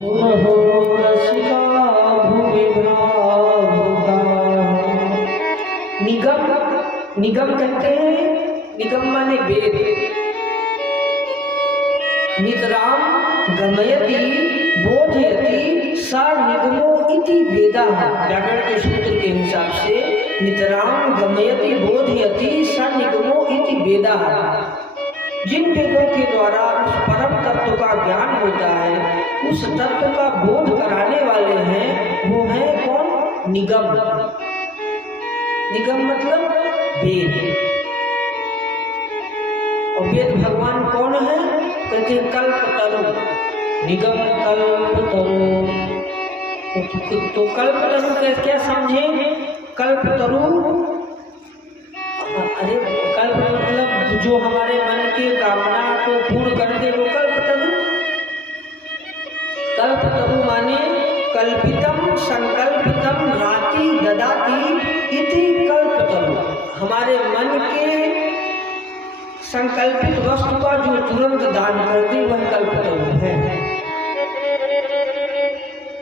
हो रसिका भुवि भावुका। निगम निगम कहते हैं, निगम माने वेद। नितराम गमयति बोधयति सा निगमो इति वेदा। व्याकरण के सूत्र के हिसाब से नितराम गमयति बोधयति सा निगमो इति वेदा। जिन वेदों के द्वारा उस परम तत्व का ज्ञान होता है, उस तत्व का बोध कराने वाले हैं, वो है कौन? निगम। निगम मतलब वेद। और वेद भगवान कौन है? कहते हैं कल्पतरु। निगम कल्पतरु। तो कल्पतरु के क्या समझे? कल्पतरु, अरे कल्प मतलब जो हमारे मन की कामना को पूर्ण कर दे, वो कल्पतरु। कल्पतरु माने कल्पितम संकल्पितम नाति ददाति इति कल्पतरु। हमारे मन के संकल्पित वस्तु का जो तुरंत दान कर दे, वह कल्पतरु है।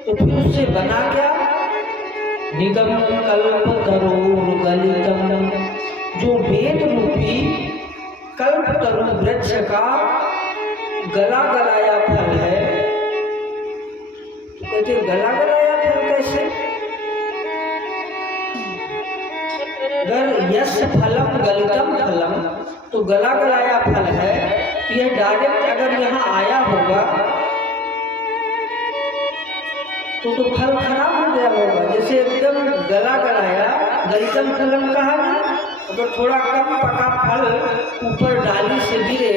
तो फिर उससे बना क्या? निगम कल्पतरुर गलितम। जो वेद रूपी कल्पतरु वृक्ष का गला गलाया फल है। तो कहते गला गलाया फल कैसे? अगर यश फलम गलितम फलम, तो गला गलाया फल है। यह डायरेक्ट अगर यहाँ आया होगा तो फल खराब हो गया होगा। जैसे एकदम गला गलाया, गलितम फलम कहा ना। अगर थोड़ा कम पका फल ऊपर डाली से गिरे,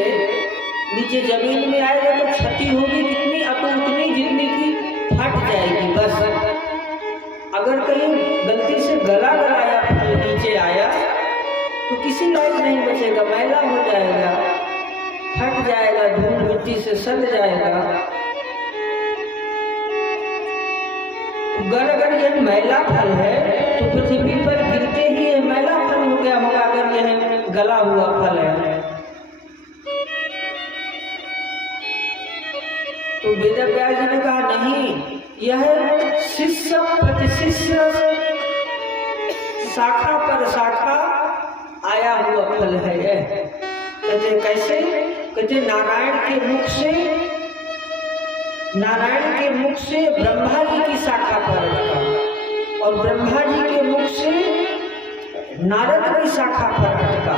नीचे जमीन में आएगा तो क्षति होगी कितनी? अब तो उतनी जितनी की फट जाएगी बस। अगर कहीं गलती से गला गलाया फल नीचे आया तो किसी लायक नहीं बचेगा, मैला हो जाएगा, फट जाएगा, धूल मिट्टी से सड़ जाएगा। अगर यह मैला फल है तो पृथ्वी पर गिरते ही यह मैला फल हो गया होगा, अगर यह गला हुआ फल है। तो वेदव्यास जी ने कहा नहीं, यह शिष्य प्रतिशिष्य शाखा पर शाखा आया हुआ फल है। कहते कैसे? कहते नारायण के मुख से ब्रह्मा जी की शाखा पर अटका, और ब्रह्मा जी के मुख से नारद की शाखा पर अटका,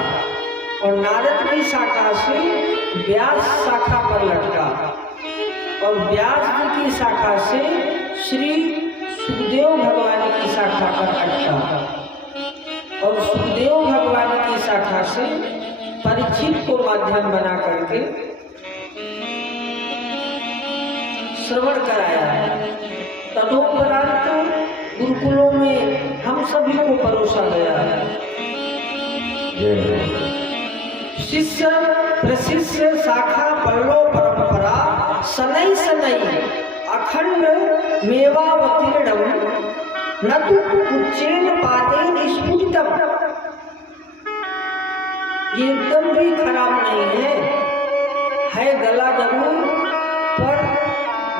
और नारद की शाखा से व्यास शाखा पर लटका, और व्यास जी की शाखा से श्री सुखदेव भगवान की शाखा पर अटका, और सुखदेव भगवान की शाखा से परीक्षित को माध्यम बना करके श्रवण कराया। तदोपरांत गुरुकुलों में हम सभी को परोसा गया है। शिष्य प्रशिष्य शाखा पल्लो परंपरा सनई सनई अखंड मेवावतीर्णम न तु उच्चेन पातेन स्फुटितम। ये एकदम भी खराब नहीं है गला जरूर, पर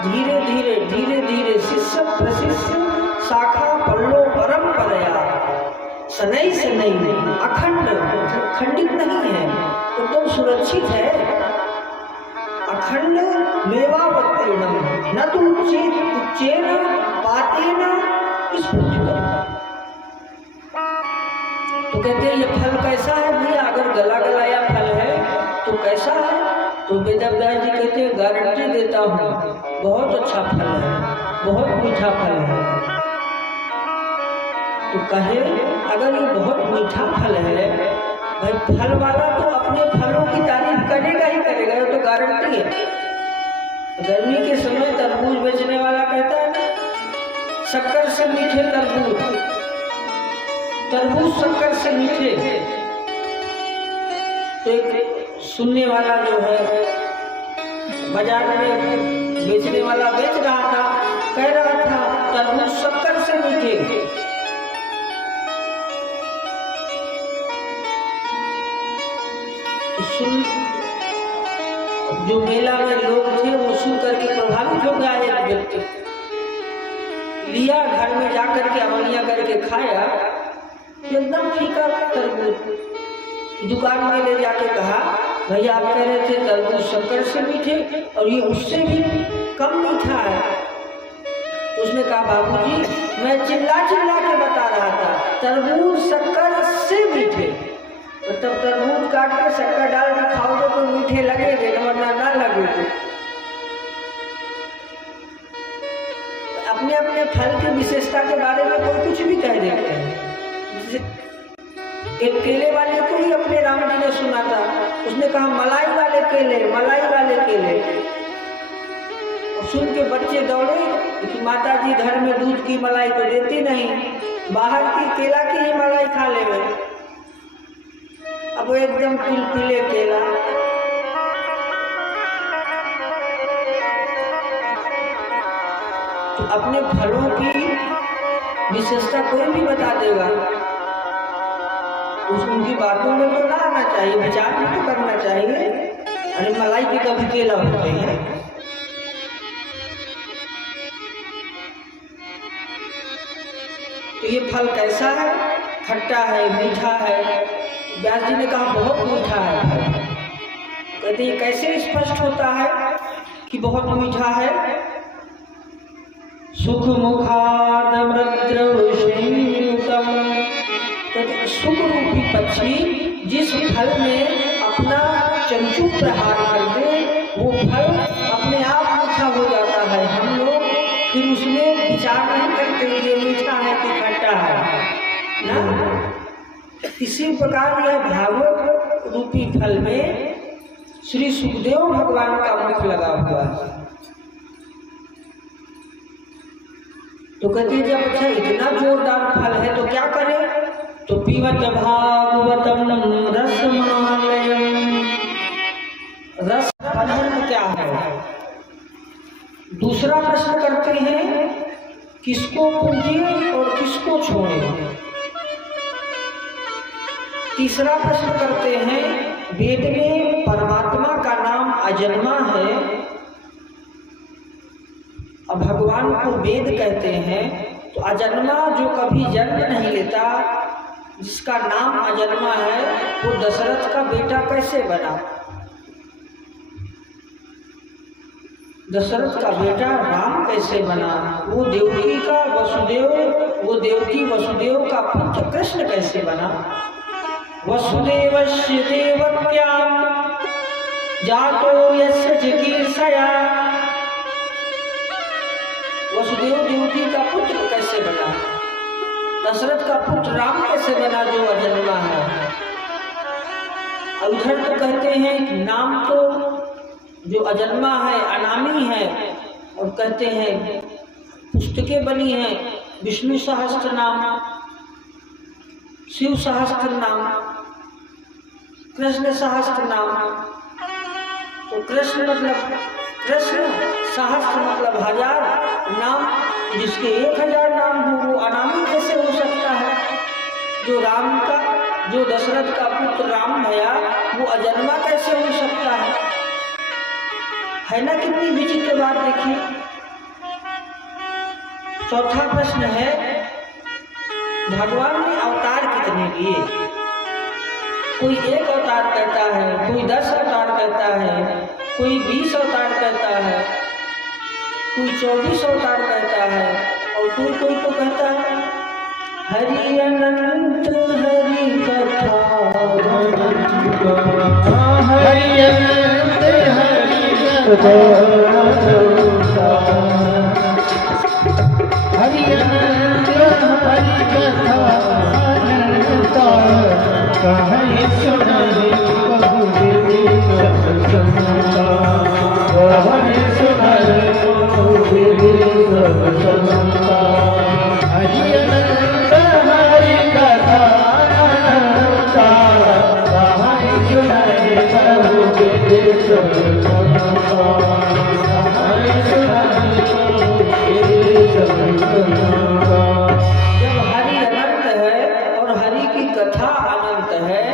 धीरे धीरे शिष्य प्रशिष्य शाखा पल्लो परंपरा सनई सनई अखंड, खंडित नहीं है, एकदम सुरक्षित है। अखंड मेवावतीर्णम न तो उच्चेन पातेन स्फुटितम। तो कहते हैं ये फल कैसा है भैया? अगर गला गलाया फल है तो कैसा है? तो वेदव्यास जी कहते हैं गारंटी देता हूँ, बहुत अच्छा फल है, बहुत मीठा फल है। तो कहे अगर ये बहुत मीठा फल है, भाई फल वाला तो अपने फलों की तारीफ करेगा ही करेगा, ये तो गारंटी है। गर्मी के समय तरबूज बेचने वाला कहता है ना, शक्कर से मीठे तरबूज, तरबूज शक्कर से मीठे। तो एक सुनने वाला जो है बाजार में बेचने वाला बेच रहा था, कह रहा था तरबूज शक्कर से मीठे। जो मेला में लोग थे वो सुन करके प्रभावित हो गया। एक व्यक्ति लिया, घर में जाकर के अमलिया करके खाया, एकदम फीका तरबूज। दुकान में ले जाके कहा, भैया आप कह रहे थे तरबूज शक्कर से मीठे और ये उससे भी कम मीठा है। उसने कहा बाबूजी मैं चिल्ला चिल्ला के बता रहा था तरबूज शक्कर से मीठे, तब तरबूज काट के शक्कर डाल के खाओगे तो मीठे लगेंगे, वरना ना लगेंगे। अपने अपने फल की विशेषता के बारे में कोई कुछ भी कह देते हैं। एक केले वाले को ही अपने राम जी ने सुना था, उसने कहा मलाई वाले केले, मलाई वाले केले। और सुन के बच्चे दौड़े कि माता जी घर में दूध की मलाई तो देती नहीं, बाहर की केला की ही मलाई खा लेंगे। अब वो एकदम पिलपिले केला। तो अपने फलों की विशेषता कोई भी बता देगा, उनकी बातों में तो ना आना चाहिए, विचार भी तो करना चाहिए। अरे मलाई के कभी केला होते हैं। तो ये फल कैसा है? खट्टा है, मीठा है। व्यास जी ने कहा बहुत मीठा है। कहते ये कैसे स्पष्ट होता है कि बहुत मीठा है? सुख सुख रूपी पक्षी जिस फल में अपना चंचू प्रहार कर दे वो फल अपने आप मीठा हो जाता है। हम लोग फिर उसमें विचार नहीं करते कि ये मीठा है कि खट्टा है ना। इसी प्रकार यह भागवत रूपी फल में श्री सुखदेव भगवान का मुख लगा हुआ है। तो कहते हैं जब अच्छा इतना जोरदार फल है तो क्या करें? तो पीवत भागवतम रसमालयम। रस धर्म क्या है? दूसरा प्रश्न करते हैं किसको पूजिए और किसको छोड़े। तीसरा प्रश्न करते हैं वेद में परमात्मा का नाम अजन्मा है और भगवान को वेद कहते हैं, तो अजन्मा जो कभी जन्म नहीं लेता, जिसका नाम अजन्मा है, वो दशरथ का बेटा कैसे बना? दशरथ का बेटा राम कैसे बना? वो देवकी का वसुदेव का पुत्र कृष्ण कैसे बना? वसुदेवस्य देवक्यां जातो यस्य चिकीर्षया। वसुदेव देवकी का पुत्र कैसे बना? दशरथ का पुत्र राम कैसे बना जो अजन्मा है? और इधर तो कहते हैं कि नाम तो जो अजन्मा है अनामी है, और कहते हैं पुस्तकें बनी हैं विष्णु सहस्त्र नाम, शिव सहस्त्र नाम, कृष्ण सहस्त्र नाम। तो कृष्ण सहस्त्र मतलब 1000 नाम, जिसके 1000 नाम हो वो अनामी कैसे हो सकता है? जो दशरथ का पुत्र राम भया वो अजन्मा कैसे हो सकता है ना? कितनी विचित्र बात देखिए। चौथा प्रश्न है भगवान ने अवतार कितने लिए? कोई 1 अवतार कहता है, कोई 10 अवतार कहता है, कोई 20 अवतार कहता है, कोई 24 अवतार कहता है, और कोई तो कहता है हरि अनंत हरि कथा, हरि अनंत हरि कथा, हरि अनंत हरि कथा अनंता, कहीं सुनाई बहु विधि सब संता, कहीं सुनाई बहु विधि सब संता। हरि अनंत हरि कथा अनंता, कहीं सुनाई बहु विधि सब संता, कहीं सुनाई बहु विधि सब संता। जब हरि अनंत है और हरि की कथा अनंत है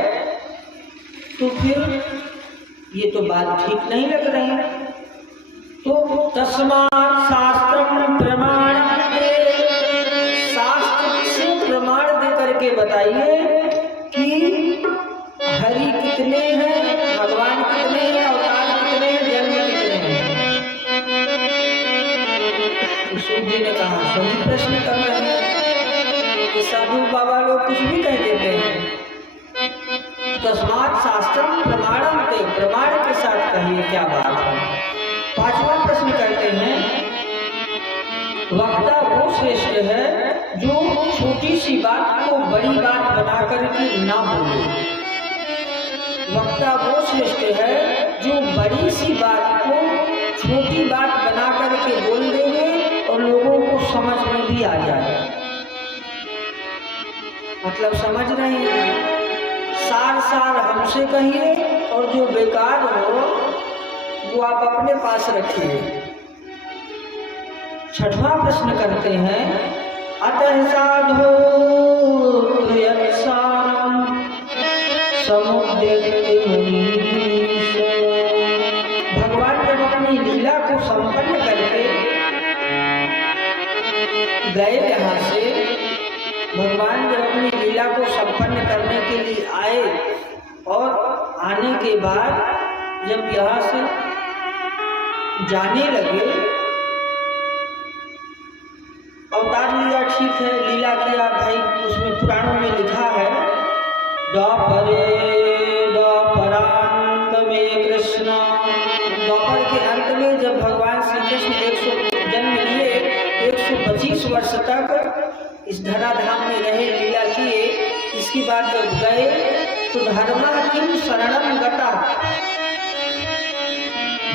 तो फिर ये तो बात ठीक नहीं लग रही। तो तस्मात् शास्त्रम प्रमाणम दे, शास्त्र से प्रमाण दे करके बताइए कि हरि कितने हैं, भगवान कितने हैं, अवतार कितने हैं, जन्म कितने हैं। तो सूत जी ने कहा सही प्रश्न कर रहे हैं कि साधु बाबा लोग कुछ भी कह देते हैं। तस्मात् शास्त्रम प्रमाणम दे, प्रमाण के साथ कहिए क्या बात है। पांचवा प्रश्न करते हैं, वक्ता वो श्रेष्ठ है जो छोटी सी बात को बड़ी बात बना करके ना बोले। वक्ता वो श्रेष्ठ है जो बड़ी सी बात को छोटी बात बना करके बोल देंगे और लोगों को समझ में भी आ जाए। मतलब समझ रहे हैं, सार सार हमसे कहिए और जो बेकार हो वो आप अपने पास रखिए। छठवां प्रश्न करते हैं, अतः साधो यत्सारम समुद्यते मुनीश। भगवान जब अपनी लीला को संपन्न करके गए यहाँ से, भगवान जब अपनी लीला को संपन्न करने के लिए आए और आने के बाद जब यहाँ से जाने लगे, अवतार लिया ठीक है, लीला किया भाई, उसमें पुराणों में लिखा है द्वापरे द्वापरांत में कृष्ण। द्वापर के अंत में जब भगवान श्री कृष्ण जन्म लिए, 125 वर्ष तक इस धराधाम में रहे, लीला किए। इसके बाद जब गए तो धर्मा किम शरणम गता,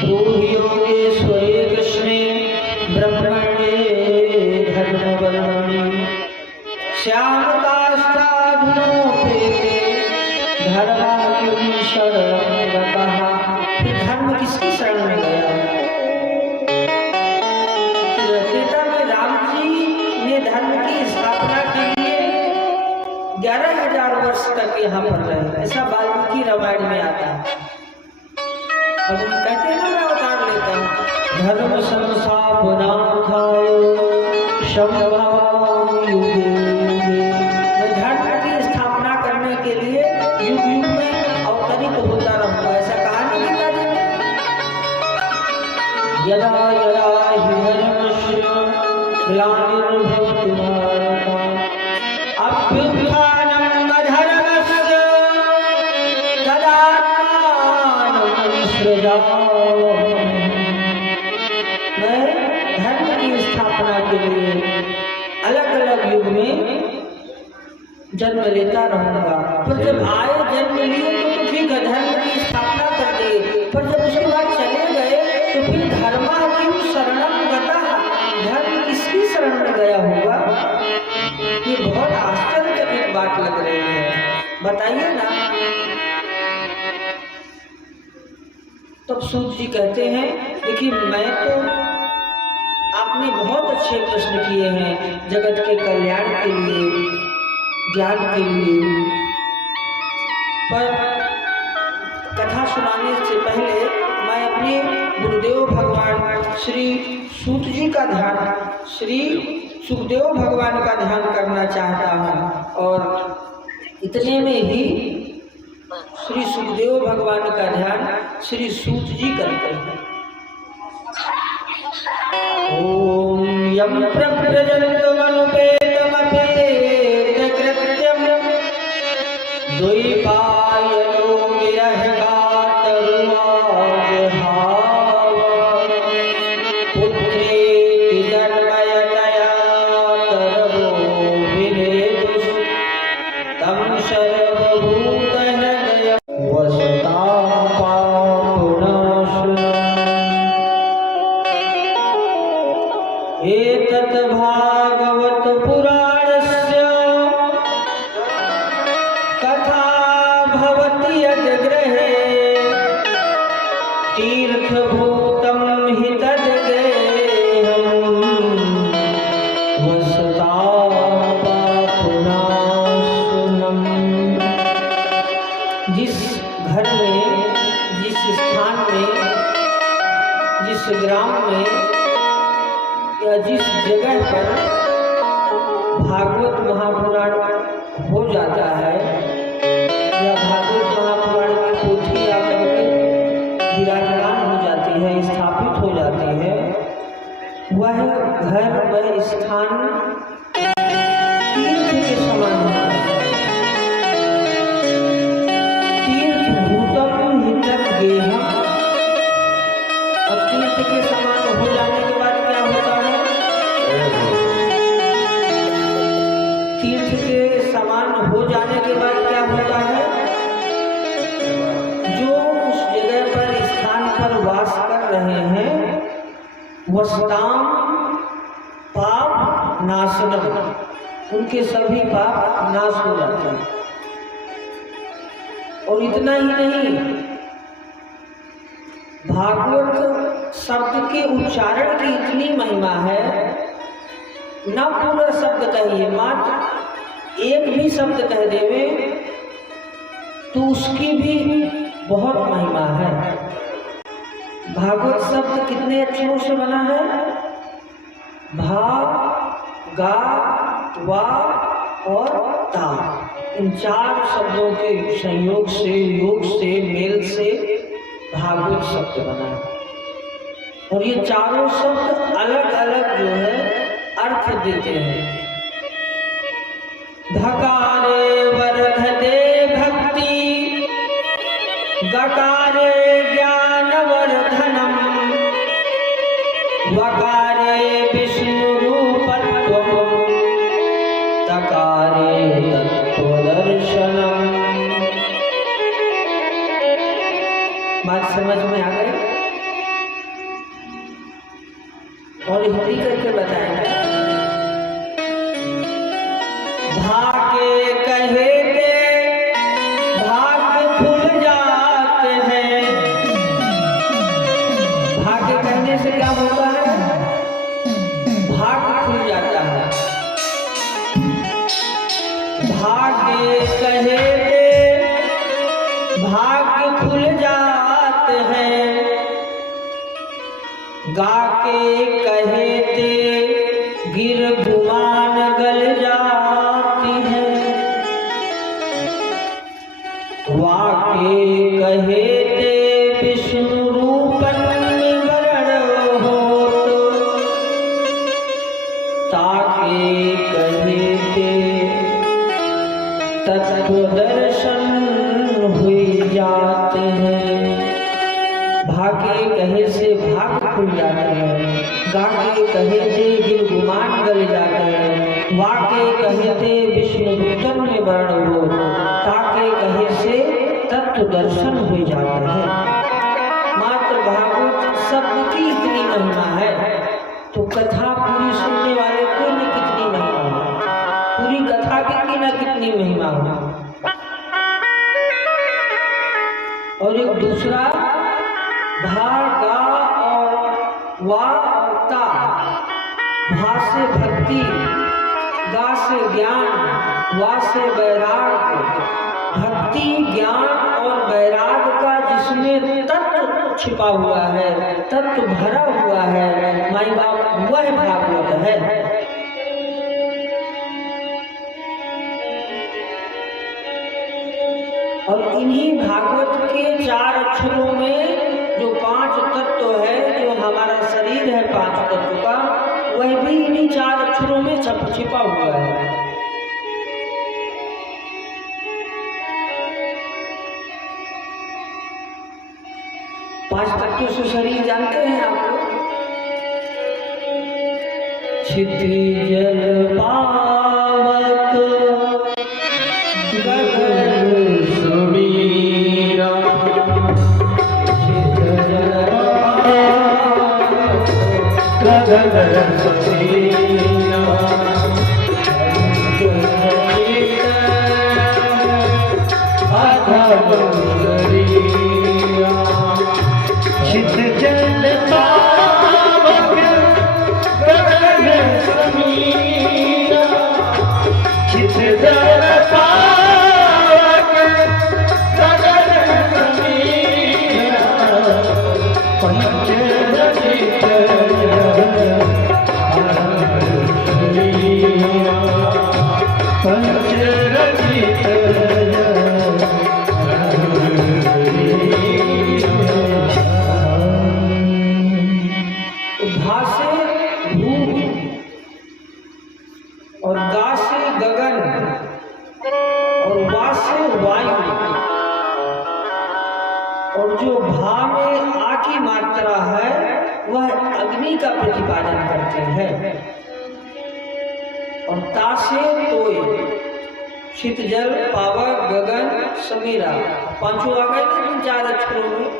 योगेश्वरे कृष्णे ब्रह्मणे धर्मवर्मणि श्याम काष्ठाधुनोपेते धर्मा किम शरणम गतः। फिर धर्म किसकी शरण में गया? त्रेता में राम जी ने धर्म की स्थापना के लिए 11,000 वर्ष तक यहाँ पर रहे, ऐसा वाल्मीकि रामायण में आता है। अब कहते हैं ना, मैं अवतार लेता हूँ, धर्म संस्थापनार्थाय शम्भवामि युगे। मैं धर्म की स्थापना करने के लिए युग युग में अवतरित होता रहूँगा, ऐसा कहा नहीं गीता जी में। यदा यदा हि धर्मस्य ग्लानिर्भवति भारत अभ्युत्थानम् अधर्मस्य तदात्मानं सृजामि। मैं धर्म की स्थापना के लिए अलग अलग युग में जन्म लेता रहूंगा। पर जब आए जन्म लिए तो ठीक है, धर्म की स्थापना कर दिए, पर जब उसके बाद चले गए तो फिर धर्मा किम शरणम गतः, धर्म किसकी शरण में गया होगा? ये बहुत आश्चर्यजनक बात लग रही है, बताइए ना। तब सूत जी कहते हैं, देखिए मैं तो, आपने बहुत अच्छे प्रश्न किए हैं जगत के कल्याण के लिए, ज्ञान के लिए, पर कथा सुनाने से पहले मैं अपने गुरुदेव भगवान श्री सूत जी का ध्यान, श्री सुखदेव भगवान का ध्यान करना चाहता हूँ। और इतने में ही श्री सुखदेव भगवान का ध्यान श्री सूत जी करते हैं। ओम यम प्रव्रजन्तमनुपेतमपेतकृत्यं द्वैपायनो विरहकातरुवाजहाव पुत्रेति जन्मयतया तरवो विनेदुः तं सर्वभूतहृदयं वसतां पापुनाशनम्। एतत् भागवत पुराणस्य कथा भवति यद्गृहे तीर्थभूतं हि तद्गेहम् वसतां पापुनाशनम्। जिस घर में, जिस स्थान जिस जगह पर भागवत महापुराण हो जाता है या भागवत महापुराण की पोथी आकर के विराजमान हो जाती है, स्थापित हो जाती है, वह घर वह स्थान तीर्थ के समान होता है। तीर्थ भूतम हितम गेहम, और तीर्थ के समान हो जाने के बाद क्या होता है? तीर्थ के समान हो जाने के बाद क्या होता है? जो उस जगह पर स्थान पर वास कर रहे हैं वस्ताम पाप नाशनम, उनके सभी पाप नाश हो जाते हैं। और इतना ही नहीं, भागवत शब्द के उच्चारण की इतनी महिमा है, न पूरा शब्द कहिए, मात्र एक भी शब्द कह देवे तो उसकी भी बहुत महिमा है। भागवत शब्द कितने अक्षरों से बना है? भा, गा, वा और ता, इन 4 शब्दों के संयोग से, योग से, मेल से भागवत शब्द बना है। और ये चारों शब्द अलग अलग जो है अर्थ देते हैं। धकारे वर्धते भक्ति, गकारे ज्ञानवर्धनम, वकारे विष्णु रूपत्वम, तकारे तत्त्वदर्शनम। बात समझ में आ गई? और हिंदी करके बताएंगे। भाग्य कहे के भाग्य खुल जाते हैं। भाग्य कहने से क्या होता है? भाग्य खुल जाता है। भाग्य कहे के भाग्य खुल जाते हैं, गा के कहते गिर गुमान गल जाती है, वाके कहते विष्णु रूपन वरण होत, ताके कहते तत्वदर्शन हुई जाते हैं। भाग्य कहे से भाग्य खुल जाते हैं, गाके कहते गिर गुमान गल जाते हैं, वाके कहते विष्णु दूतन में वर्ण हो, ताके कहे से तत्व दर्शन हो जाते हैं। मात्र भागवत शब्द की इतनी महिमा है तो कथा पूरी सुनने वाले को न कितनी महिमा हो, पूरी कथा की न कितनी महिमा हो। और एक दूसरा भा, गा और वा और ता, भा से भक्ति, गा से ज्ञान, वा से वैराग। भक्ति, ज्ञान और वैराग का जिसमें तत्व छिपा हुआ है, तत्व भरा हुआ है, माई बाप, वह भागवत है। और इन्हीं भागवत के 4 अक्षरों में जो 5 तत्व है, जो हमारा शरीर है 5 तत्व का, वह भी इन्हीं 4 अक्षरों में छिपा हुआ है। पांच तत्वों से शरीर जानते हैं आप लोग? क्षिति जल पावक गगन सुमीरा, क्षिति जल पावक गगन सुमीरा, चित जल पावक गगन समीरा, चित जल पावक गगन समीरा, पंच रचित प्रतिपादन करते हैं। और तासे तोय, छित जल पावक गगन समीरा, पांचों आ गए ना जिन 4 अक्षरों में,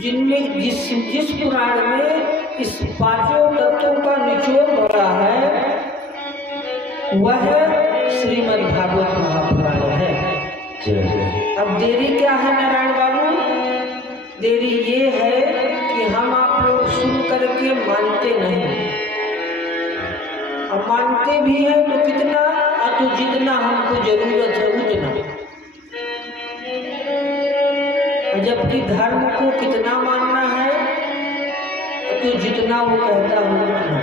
जिनमें जिस पुराण में इस पांचों तत्वों का निचोड़ बड़ा है वह श्रीमद् भागवत महापुराण है। अब देरी क्या है नारायण बाबू? देरी ये है कि हम आप लोग सुन करके मानते नहीं, अब मानते भी हैं तो कितना, तो जितना हमको जरूरत है उतना, जबकि धर्म को कितना मानना है तो जितना वो कहता है उतना,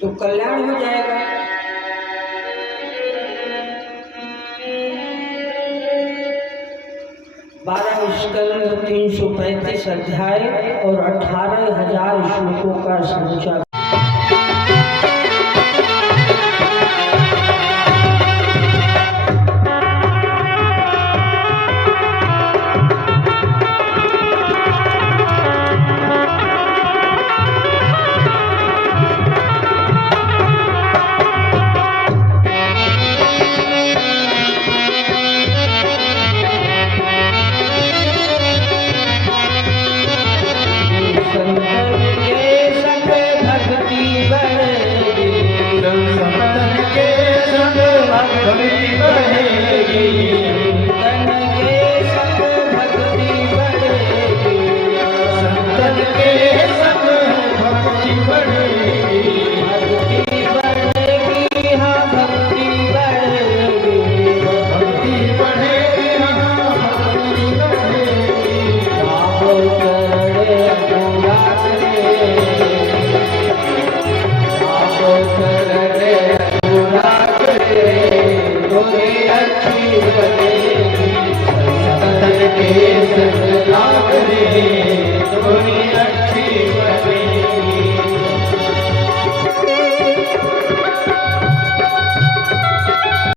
तो कल्याण हो जाएगा। बारह स्कंद 335 अध्याय और 18,000 श्लोकों का समूचा के संग लाग रे।